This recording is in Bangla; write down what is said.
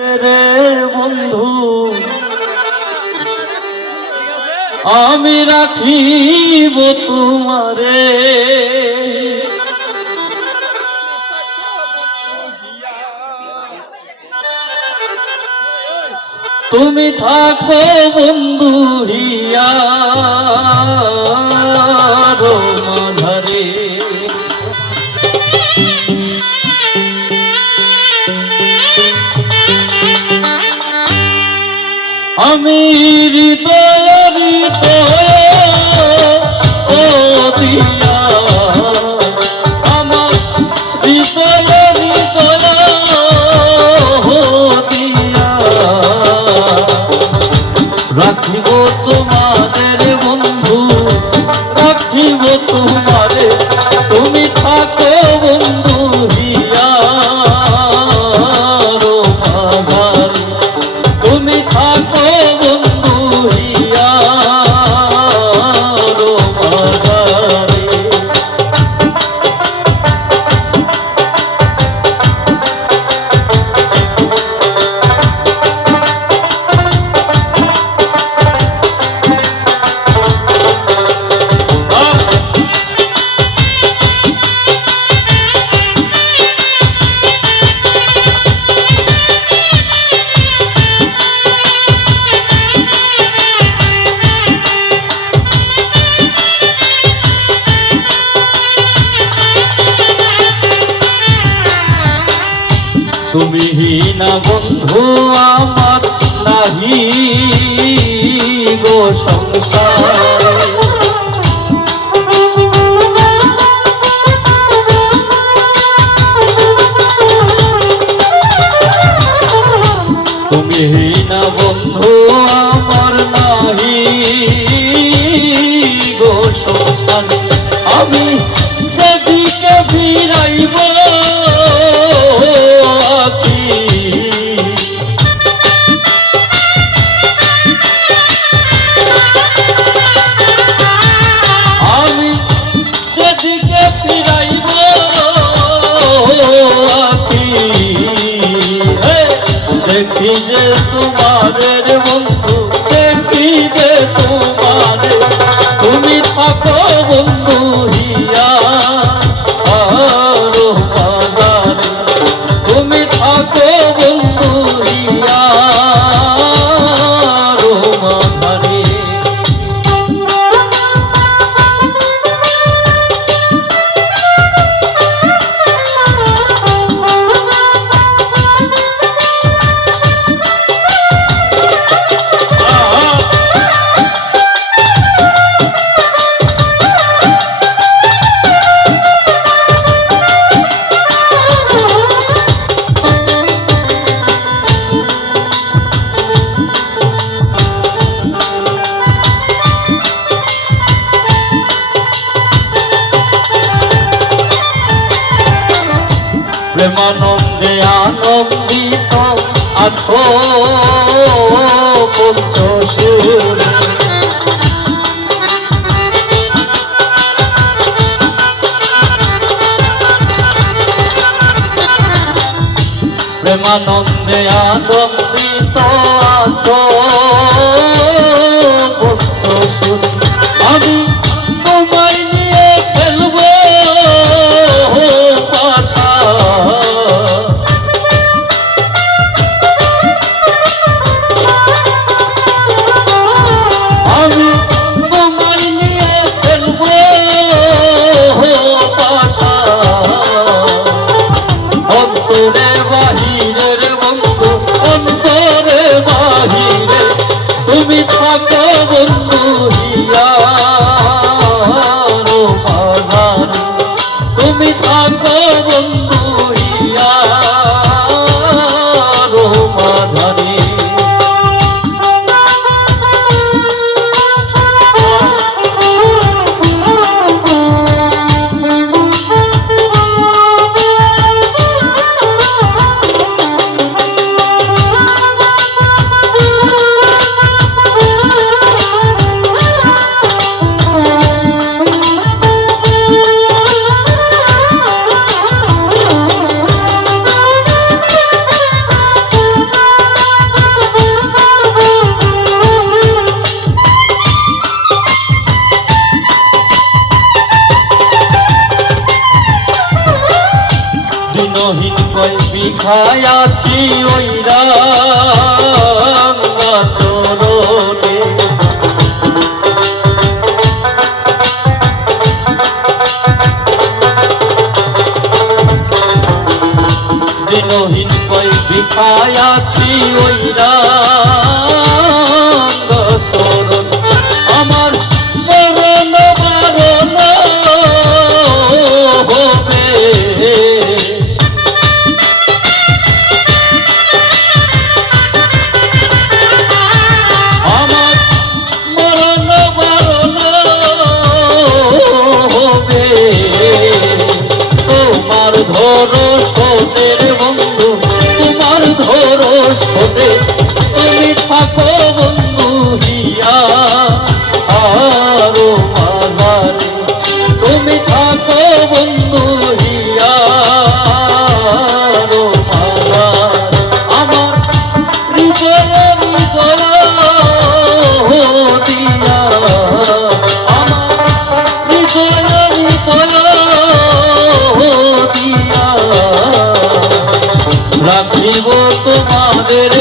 রে বন্ধু আমি রাখিব তোমারে। তুমি থাকো বন্ধু হিয়া। আমি হৃদয়ের তো তুমি না বন্ধু আমার নাহি গো সংসার। তুমি পাকো বন্ধু প্রেমানন্দে আনন্দিত আছো প্রেমানন্দে আনন্দিত আছো কবন মহিয়া দিনহীন কয় বিখায় ওইরা ওই রাচরণে দিনহীন ওইরা রাখিব তোমাদের